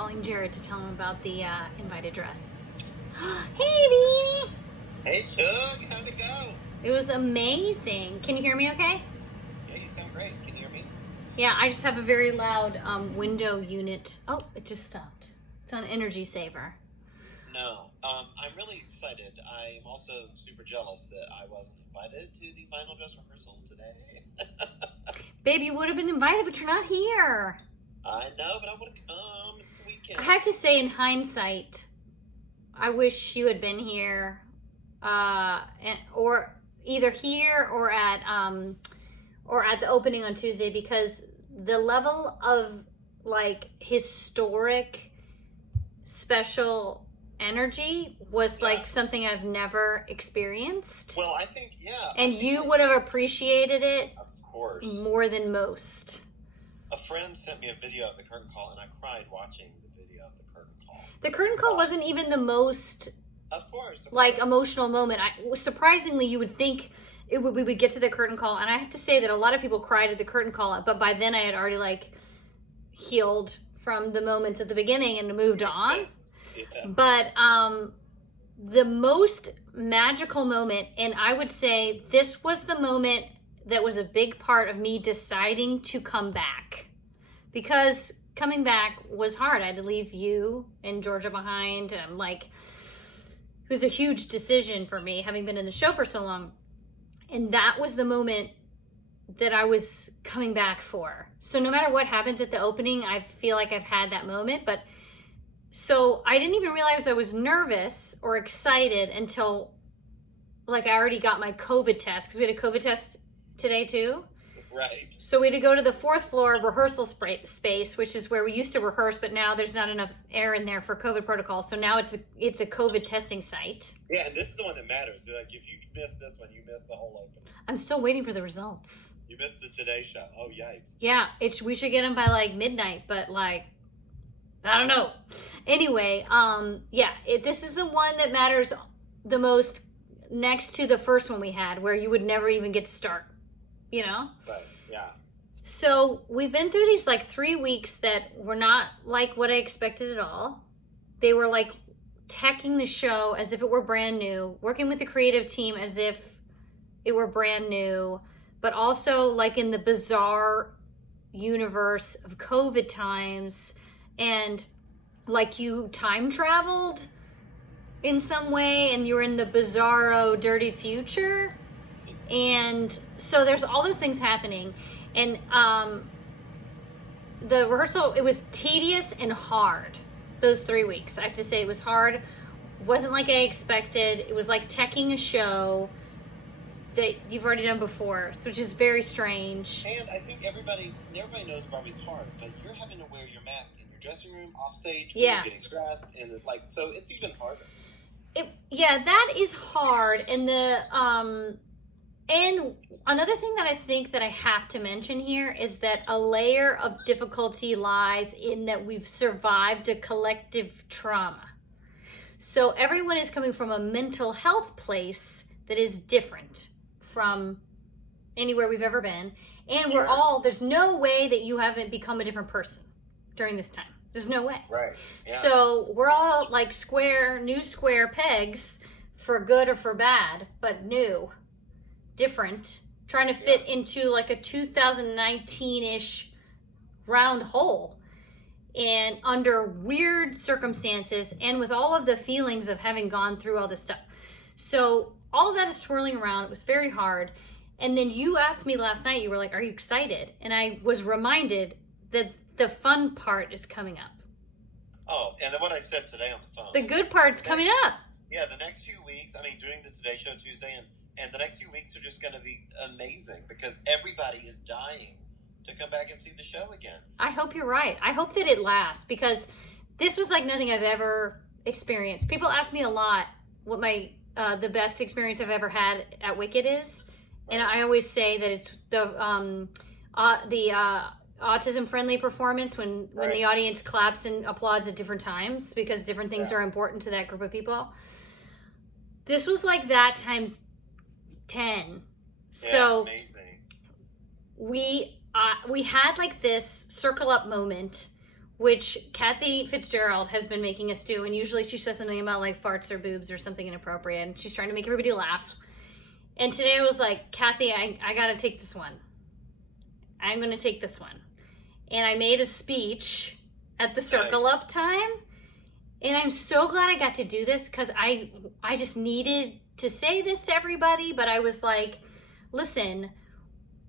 calling Jared to tell him about the invited dress. Hey, Beanie! Hey, Doug, how'd it go? It was amazing. Can you hear me okay? Yeah, you sound great. Can you hear me? Yeah, I just have a very loud window unit. Oh, it just stopped. It's on energy saver. No. I'm really excited. I'm also super jealous that I wasn't invited to the final dress rehearsal today. Babe, you would have been invited, but you're not here. I know, but I want to come. It's the weekend. I have to say, in hindsight, I wish you had been here, or either here or at the opening on Tuesday, because the level of like historic, special energy was like something I've never experienced. Well, I think, and you would have appreciated it, of course, more than most. A friend sent me a video of the curtain call, and I cried watching the video of the curtain call. The curtain call wasn't even the most, of course, emotional moment. Surprisingly, you would think we would get to the curtain call, and I have to say that a lot of people cried at the curtain call, but by then I had already like healed from the moments at the beginning and moved on. Yeah. But the most magical moment, and I would say this was the moment that was a big part of me deciding to come back, because coming back was hard. I had to leave you and Georgia behind. It was a huge decision for me, having been in the show for so long. And that was the moment that I was coming back for. So no matter what happens at the opening, I feel like I've had that moment. But so I didn't even realize I was nervous or excited until I already got my COVID test, because we had a COVID test today too. Right. So we had to go to the 4th floor rehearsal space, which is where we used to rehearse, but now there's not enough air in there for COVID protocol. So now it's a COVID testing site. Yeah, and this is the one that matters. Like, if you miss this one, you miss the whole opening. I'm still waiting for the results. You missed the Today Show. Oh, yikes. Yeah, we should get them by midnight, but I don't know. Anyway, this is the one that matters the most, next to the first one we had, where you would never even get to start. You know? Right, yeah. So we've been through these 3 weeks that were not like what I expected at all. They were teching the show as if it were brand new, working with the creative team as if it were brand new, but also in the bizarre universe of COVID times, and you time traveled in some way and you were in the bizarro dirty future. And so there's all those things happening. And the rehearsal, it was tedious and hard, those 3 weeks. I have to say, it was hard. Wasn't like I expected. It was like teching a show that you've already done before, which is very strange. And I think everybody knows Broadway's hard, but you're having to wear your mask in your dressing room, off stage, when you're getting dressed, and so it's even harder. That is hard. And and another thing that I think that I have to mention here is that a layer of difficulty lies in that we've survived a collective trauma. So everyone is coming from a mental health place that is different from anywhere we've ever been. And there's no way that you haven't become a different person during this time. There's no way. Right. Yeah. So we're all new square pegs, for good or for bad, but new. Different, trying to fit into a 2019-ish round hole, and under weird circumstances, and with all of the feelings of having gone through all this stuff. So all of that is swirling around. It was very hard. And then you asked me last night, you were like, are you excited? And I was reminded that the fun part is coming up. Oh, and what I said today on the phone. The good part's coming up. Yeah, the next few weeks, doing the Today Show Tuesday, and the next few weeks are just going to be amazing, because everybody is dying to come back and see the show again. I hope you're right. I hope that it lasts, because this was like nothing I've ever experienced. People ask me a lot what my the best experience I've ever had at Wicked is, and I always say that it's the autism-friendly performance when the audience claps and applauds at different times, because different things are important to that group of people. This was like that times 10. So amazing. We had this circle up moment which Kathy Fitzgerald has been making us do. And usually she says something about like farts or boobs or something inappropriate. And she's trying to make everybody laugh. And today I was like, Kathy, I got to take this one. I'm going to take this one. And I made a speech at the Circle Up time. And I'm so glad I got to do this because I just needed to say this to everybody. But I was like, listen,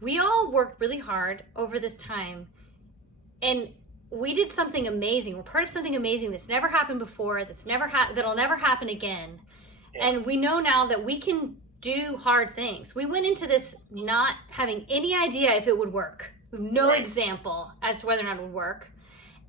we all worked really hard over this time. And we did something amazing. We're part of something amazing that's never happened before, that'll never happen again. Yeah. And we know now that we can do hard things. We went into this not having any idea if it would work. We have no example as to whether or not it would work.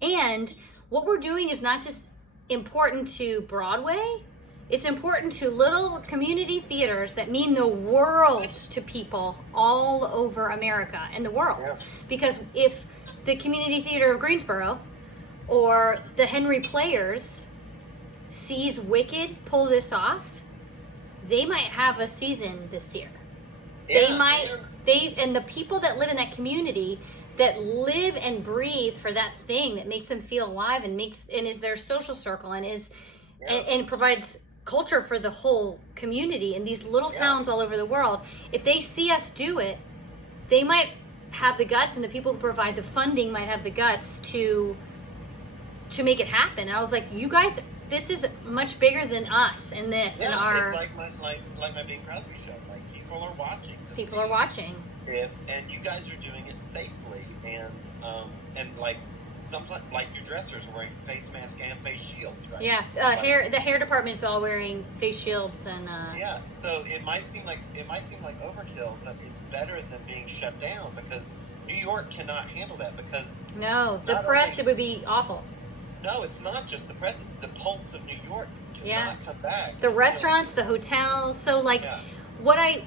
And what we're doing is not just important to Broadway, it's important to little community theaters that mean the world to people all over America and the world. Yeah. Because if the Community Theater of Greensboro or the Henry Players sees Wicked pull this off, they might have a season this year. Yeah, and the people that live in that community that live and breathe for that thing that makes them feel alive and is their social circle and provides culture for the whole community in these little towns all over the world. If they see us do it, they might have the guts, and the people who provide the funding might have the guts to make it happen. And I was like, you guys, this is much bigger than us and this and our. It's like my Bing Crosby show. Like people are watching. People are watching. And you guys are doing it safely and like like your dressers are wearing face masks and face shields, right? Yeah, the hair department is all wearing face shields and. Yeah, so it might seem like overkill, but it's better than being shut down because New York cannot handle that because. No, the press, it would be awful. No, it's not just the press; it's the pulse of New York cannot come back. The restaurants, the hotels. So what I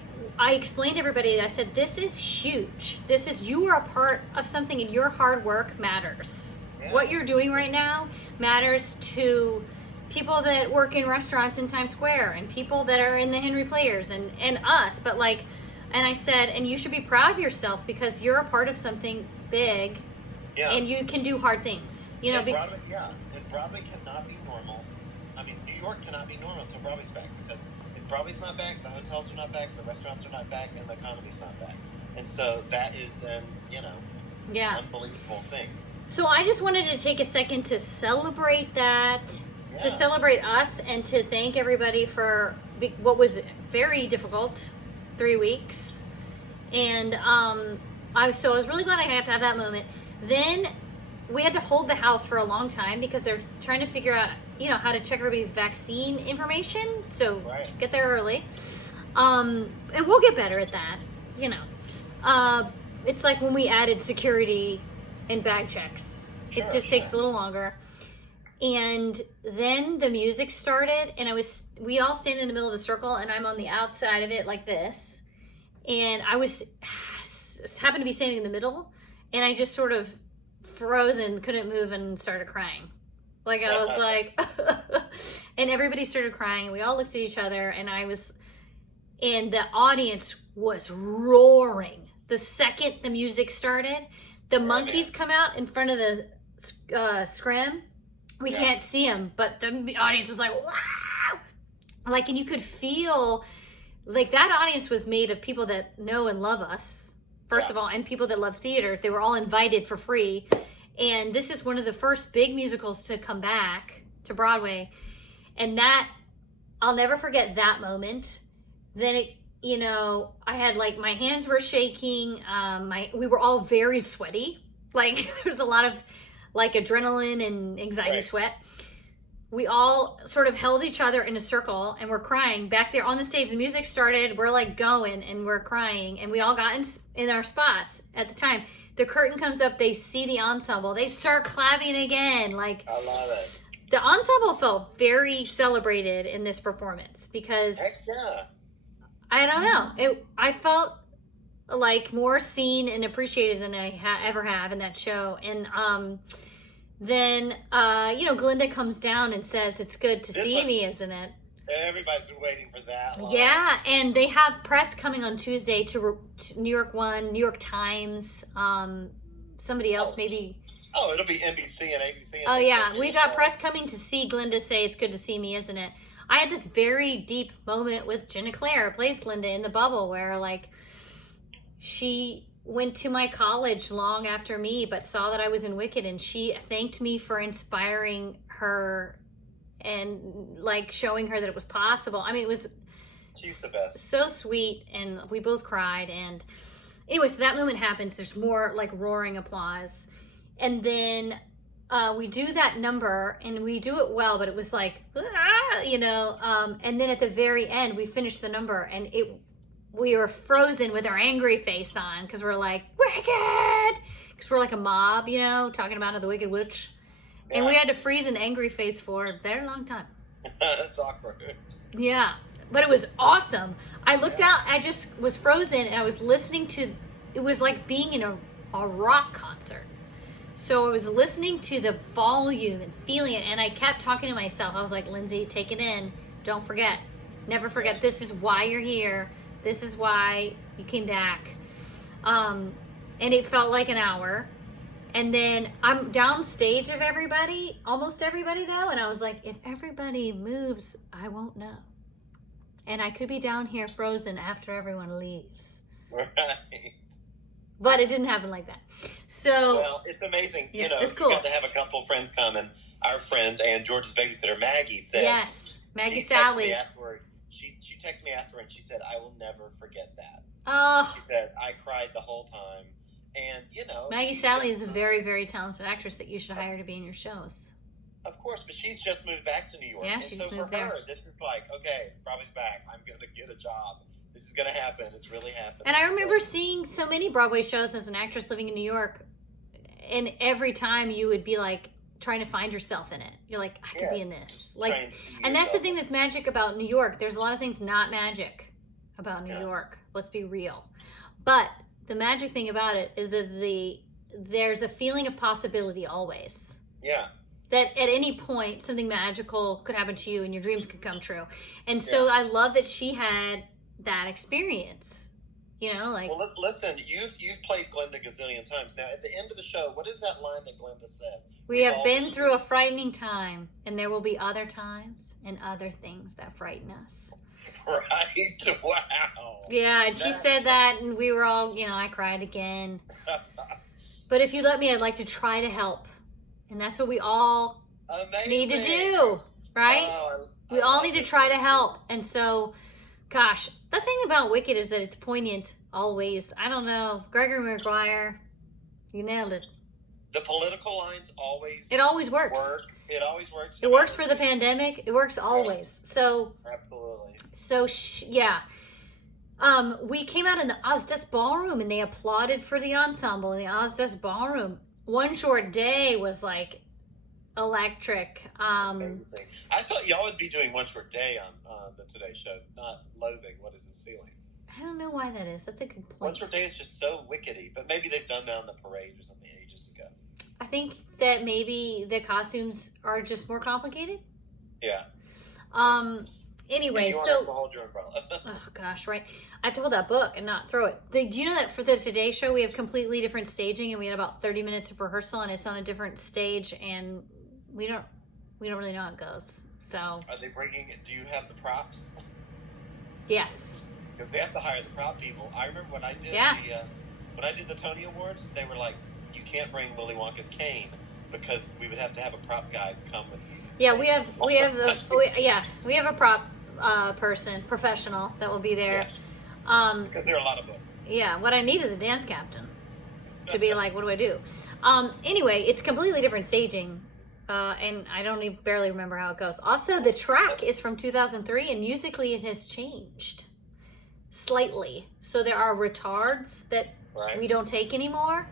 explained to everybody, I said, this is huge. You are a part of something and your hard work matters. Yes. What you're doing right now matters to people that work in restaurants in Times Square and people that are in the Henry Players and us. But and I said, and you should be proud of yourself because you're a part of something big and you can do hard things. You know, and Broadway cannot be normal. I mean, New York cannot be normal until Broadway's back because Broadway's not back, the hotels are not back, the restaurants are not back, and the economy's not back. And so that is an, unbelievable thing. So I just wanted to take a second to celebrate that, to celebrate us, and to thank everybody for what was very difficult 3 weeks. And I was really glad I had to have that moment. Then we had to hold the house for a long time because they're trying to figure out how to check everybody's vaccine information. So get there early. And we'll get better at that. It's like when we added security and bag checks. It just takes a little longer. And then the music started and we all stand in the middle of the circle and I'm on the outside of it like this. And I happened to be standing in the middle and I just sort of froze and couldn't move and started crying. Like I was like, and everybody started crying and we all looked at each other and the audience was roaring. The second the music started, the monkeys come out in front of the scrim. We can't see them, but the audience was like, wow. And you could feel that audience was made of people that know and love us, first of all, and people that love theater. They were all invited for free. And this is one of the first big musicals to come back to Broadway. And that, I'll never forget that moment. Then I had my hands were shaking. We were all very sweaty. There was a lot of adrenaline and anxiety sweat. We all sort of held each other in a circle and we're crying back there on the stage. The music started, we're going and we're crying and we all got in our spots at the time. The curtain comes up, they see the ensemble, they start clapping again. I love it. The ensemble felt very celebrated in this performance because I don't know. I felt more seen and appreciated than I ever have in that show. And then Glinda comes down and says, "It's good to see me, isn't it?" Everybody's been waiting for that long. Yeah, and they have press coming on Tuesday to New York One, New York Times, somebody else maybe. Oh, it'll be NBC and ABC. And Oh yeah, social we got shows. press coming to see Glinda say it's good to see me, isn't it? I had this very deep moment with Jenna Claire, who plays Glinda in The Bubble, where like she went to my college long after me, but saw that I was in Wicked, and she thanked me for inspiring her and like showing her that it was possible. I mean, it was She's the best. so sweet, and we both cried. And anyway, so that moment happens. There's more like roaring applause, and then we do that number, and we do it well, but it was like, you know. And then at the very end, we finished the number, and we were frozen with our angry face on because we're like, Wicked! Because we're like a mob, you know, talking about the Wicked Witch. Yeah. And we had to freeze an angry face for a very long time. That's awkward. Yeah, but it was awesome. I looked out, I just was frozen, and I was listening to, it was like being in a rock concert. So I was listening to the volume and feeling it, and I kept talking to myself. I was like, Lindsay, take it in. Don't forget. Never forget. This is why you're here. This is why you came back. And it felt like an hour. And then I'm downstage of everybody, almost everybody though, and I was like, if everybody moves, I won't know. And I could be down here frozen after everyone leaves. Right. But it didn't happen like that. So Well, it's amazing. Yeah, You know, it's cool. we got to have a couple friends come, and our friend and George's babysitter, Maggie, said, yes, Maggie she texted Sally. me afterward. She texted me afterward, and she said, I will never forget that. Oh, She said, I cried the whole time. And, you know. Maggie she's Sally just- is a very, very talented actress that you should hire to be in your shows. Of course, but she's just moved back to New York. Yeah, and she so just for moved her, there. this is like, okay, Robbie's back. I'm going to get a job. This is going to happen. It's really happening. And I remember So, seeing so many Broadway shows as an actress living in New York, and every time you would be like trying to find yourself in it. You're like, I could Yeah. be in this. Like, trying to see and that's the yourself. thing that's magic about New York. There's a lot of things not magic about New Yeah. York. Let's be real. But the magic thing about it is that there's a feeling of possibility always. Yeah. That at any point something magical could happen to you and your dreams could come true. And so I love that she had that experience. You know, like, Well, listen, you've played Glinda a gazillion times. Now, at the end of the show, what is that line that Glinda says? we have all been been through a frightening time, and there will be other times and other things that frighten us. Right? Wow. Yeah, and she said that, and we were all, you know, I cried again. But if you let me, I'd like to try to help. And that's what we all Amazing. need to do, right? Oh, We I all love need to it. try to help. And so, gosh, the thing about Wicked is that it's poignant always. I don't know. Gregory Maguire, you nailed it. The political lines always It always works. work. It always works. It works for the pandemic. It works always. So, Absolutely. yeah. We came out in the Ozdes Ballroom, and they applauded for the ensemble in the Ozdes Ballroom. One Short Day was like electric. Amazing. I thought y'all would be doing One Short Day on the Today Show, not Loathing. What is this feeling? I don't know why that is. That's a good One point. Short Day is just so wickedy, but maybe they've done that on the parade or something ages ago. I think that maybe the costumes are just more complicated. Yeah. Anyway, And you so want to hold your umbrella. oh gosh, right. I have to hold that book and not throw it. Do you know that for the Today Show we have completely different staging, and we had about 30 minutes of rehearsal, and it's on a different stage, and we don't really know how it goes. So Are they bringing? Do you have the props? yes, Because they have to hire the prop people. I remember when I did Yeah. when I did the Tony Awards, they were like, "You can't bring Willy Wonka's cane because we would have to have a prop guy come with you." yeah, we have a prop person, professional that will be there. Because there are a lot of books. Yeah, what I need is a dance captain to be like, what do I do? Anyway, it's completely different staging, and I don't even barely remember how it goes. Also, the track is from 2003, and musically it has changed slightly. So there are retards that Right. we don't take anymore.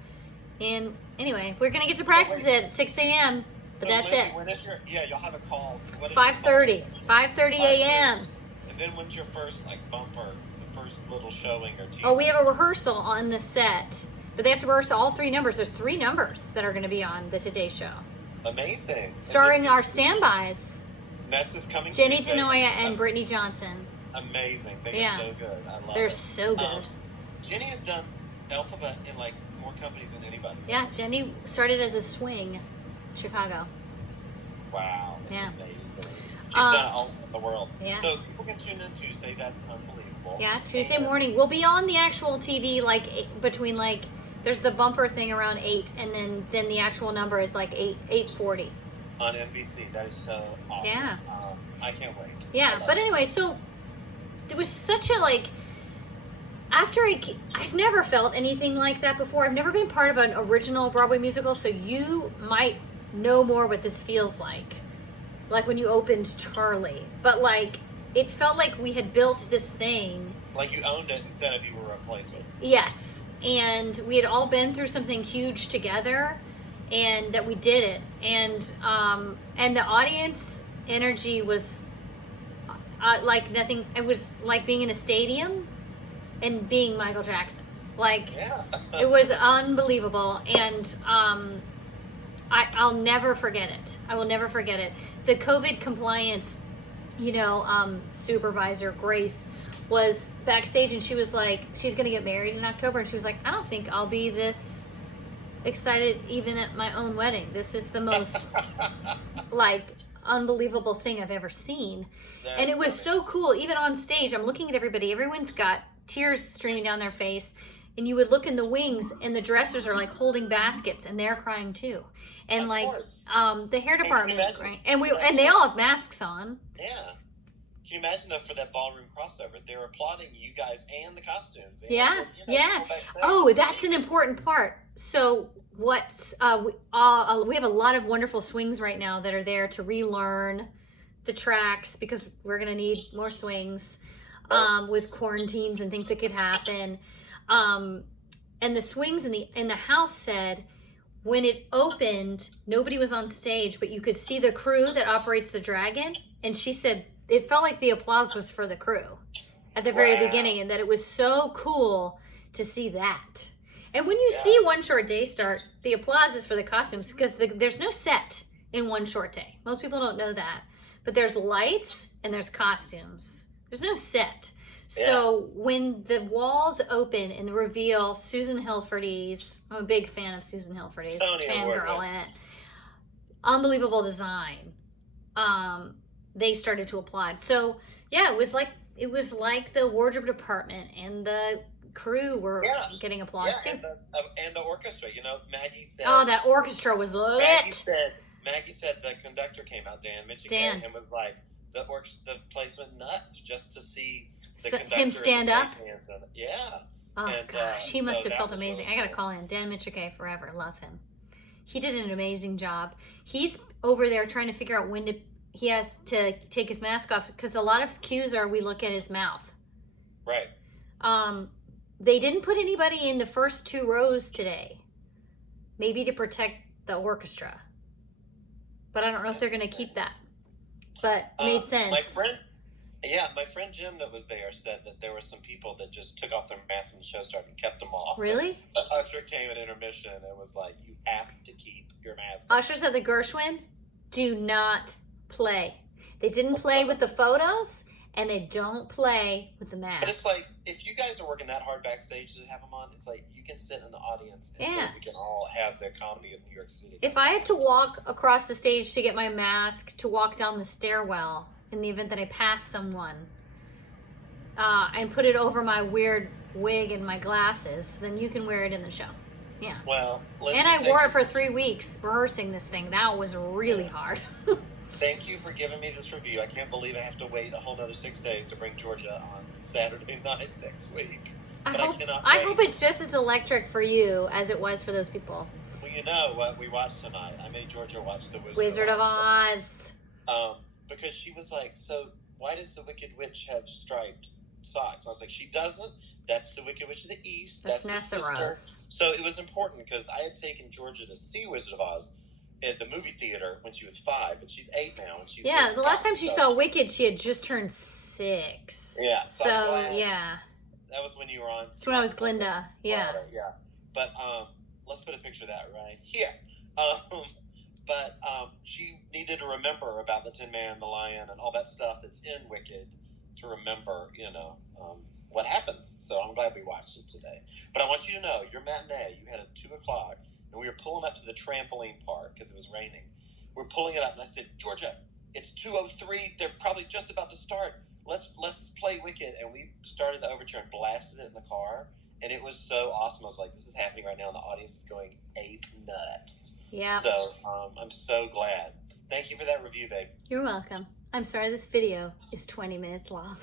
And anyway, we're gonna get to practice it at 6 a.m., but that's Lindsay, it. When is your, you'll have a call. What is 5:30, your call? 5:30 a.m. And then when's your first bumper, the first little showing or teaser? Oh, we have a rehearsal on the set, but they have to rehearse all 3 numbers. There's 3 numbers that are going to be on the Today Show, Amazing. starring And our this is- standbys, That's just coming. Jenny Tuesday. Denoya and Brittany Johnson. Amazing. They Yeah. are so good. I love They're it. so good. Jenny has done Alphabet in like more companies than anybody. Yeah, Jenny started as a swing, Chicago. Wow, that's Yeah. amazing. She's done it all over the world. Yeah. So people can tune in Tuesday. That's unbelievable. Yeah, Tuesday morning. We'll be on the actual TV between there's the bumper thing around 8, and then the actual number is like 8:40. On NBC. That is so awesome. Yeah. I can't wait. Yeah, but anyway, so there was such a I've never felt anything like that before. I've never been part of an original Broadway musical, so you might know more what this feels like when you opened Charlie. But it felt like we had built this thing. Like you owned it instead of you were a replacement. Yes, and we had all been through something huge together, and that we did it. And the audience energy was like nothing. It was like being in a stadium and being Michael Jackson. Yeah. It was unbelievable, and I'll never forget it. I will never forget it. The COVID compliance, supervisor Grace was backstage, and she was like, she's gonna get married in October, and she was like, I don't think I'll be this excited even at my own wedding. This is the most unbelievable thing I've ever seen. And it was so cool. Even on stage, I'm looking at everybody. Everyone's got tears streaming down their face, and you would look in the wings, and the dressers are holding baskets, and they're crying too. And the hair department is crying, and they all have masks on. Yeah. Can you imagine though, for that ballroom crossover, they were applauding you guys and the costumes. And yeah. Oh, that's an important part. So we have a lot of wonderful swings right now that are there to relearn the tracks, because we're gonna need more swings with quarantines and things that could happen. And the swings in the house said, when it opened, nobody was on stage, but you could see the crew that operates the dragon. And she said it felt like the applause was for the crew at the very beginning, and that it was so cool to see that. And when you see One Short Day start, the applause is for the costumes, because there's no set in One Short Day. Most people don't know that. But there's lights and there's costumes. There's no set. So when the walls open and the reveal, Susan Hilferty's, I'm a big fan of Susan Hilferty's, fangirl in it, unbelievable design, they started to applaud. So yeah, it was like the wardrobe department and the crew were getting applause too. And the orchestra, Maggie said. Oh, that orchestra was lit. Maggie said the conductor came out, Dan Mitchell, and was like, the place went nuts just to see him stand up. Oh gosh, he must have felt amazing. Really gotta call him Dan Mitchell forever. Love him. He did an amazing job. He's over there trying to figure out when he has to take his mask off, because a lot of cues are we look at his mouth. Right. They didn't put anybody in the first 2 rows today, maybe to protect the orchestra. But I don't know if they're going to keep that. But made sense. My friend Jim that was there said that there were some people that just took off their masks when the show started and kept them off. Really? So Usher came at intermission and was like, you have to keep your mask on. Usher said the Gershwin do not play. They didn't play with the photos, and they don't play with the masks. But it's like, if you guys are working that hard backstage to have them on, it's like you can sit in the audience and so we can all have the economy of New York City. If I have to walk across the stage to get my mask to walk down the stairwell in the event that I pass someone, and put it over my weird wig and my glasses, then you can wear it in the show. Yeah. Well, and I wore it for 3 weeks rehearsing this thing. That was really hard. Thank you for giving me this review. I can't believe I have to wait a whole nother 6 days to bring Georgia on Saturday night next week. I hope it's just as electric for you as it was for those people. Well, you know what we watched tonight? I made Georgia watch The Wizard of Oz. Because she was like, so why does the Wicked Witch have striped socks? I was like, she doesn't. That's the Wicked Witch of the East. That's Nessa Rose. So it was important because I had taken Georgia to see Wizard of Oz at the movie theater when she was 5, and she's 8 now. And she's the last time she saw Wicked, she had just turned 6. Yeah. So yeah. That was when you were on. That's when I was Glinda. Yeah. Yeah. But let's put a picture of that right here. But she needed to remember about the Tin Man, the Lion, and all that stuff that's in Wicked to remember, what happens. So I'm glad we watched it today. But I want you to know, your matinee, you had a 2 o'clock, and we were pulling up to the trampoline park because it was raining. We're pulling it up, and I said, Georgia, it's 2:03. They're probably just about to start. Let's play Wicked. And we started the overture and blasted it in the car. And it was so awesome. I was like, this is happening right now. And the audience is going ape nuts. Yeah. So I'm so glad. Thank you for that review, babe. You're welcome. I'm sorry this video is 20 minutes long.